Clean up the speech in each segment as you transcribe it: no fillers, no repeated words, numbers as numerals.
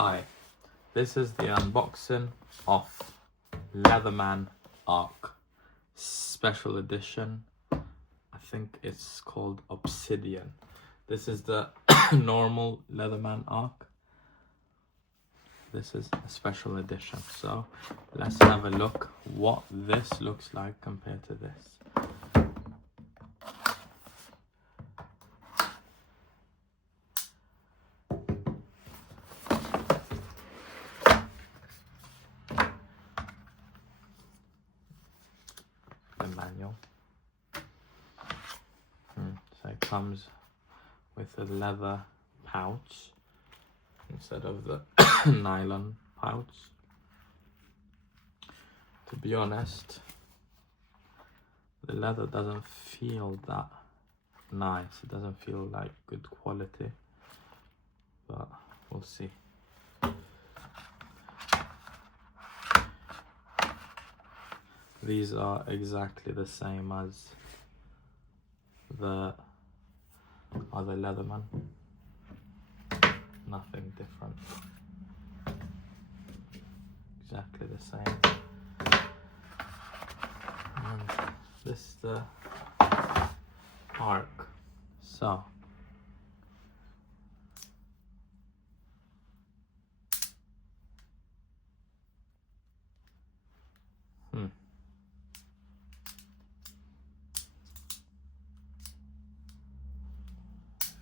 Hi, this is the unboxing of Leatherman Arc Special Edition. I think it's called Obsidian. This is the normal Leatherman Arc. This is a special edition. So let's have a look what this looks like compared to this. The manual. So it comes with a leather pouch instead of the nylon pouch. To be honest, the leather doesn't feel that nice. It doesn't feel like good quality, but we'll see. These are exactly the same as the other Leatherman. Nothing different. Exactly the same. And this is the arc. So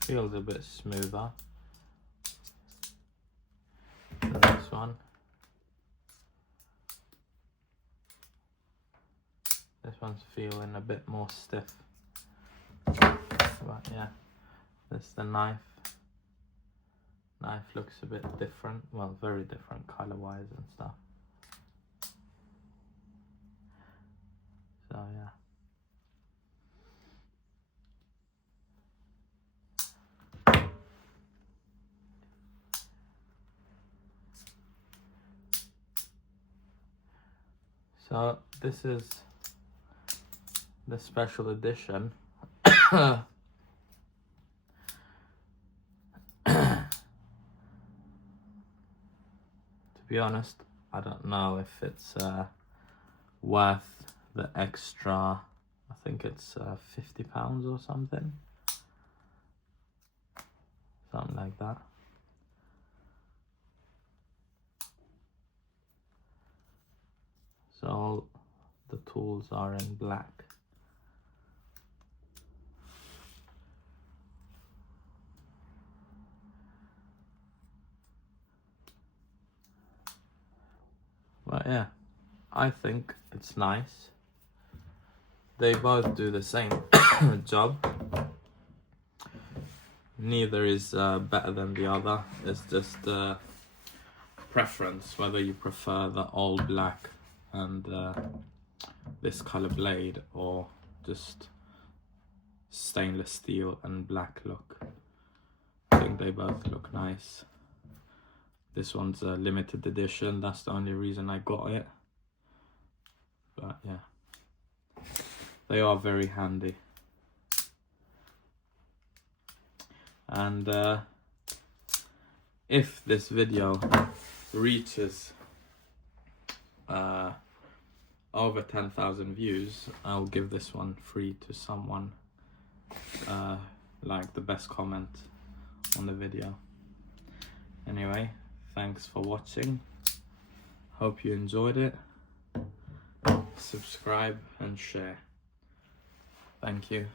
feels a bit smoother than this one. This one's feeling a bit more stiff. But yeah, this is the knife. Knife looks a bit different, well, very different color wise and stuff. So yeah. So this is the special edition. To be honest, I don't know if it's worth the extra. I think it's £50 or something like that. So all the tools are in black. But yeah, I think it's nice. They both do the same job. Neither is better than the other. It's just preference, whether you prefer the all black and this color blade, or just stainless steel and black look. I think they both look nice. This one's a limited edition, that's the only reason I got it. But yeah, they are very handy. And if this video reaches over 10,000 views, I'll give this one free to someone, like the best comment on the video. Anyway, thanks for watching. Hope you enjoyed it. Subscribe and share. Thank you.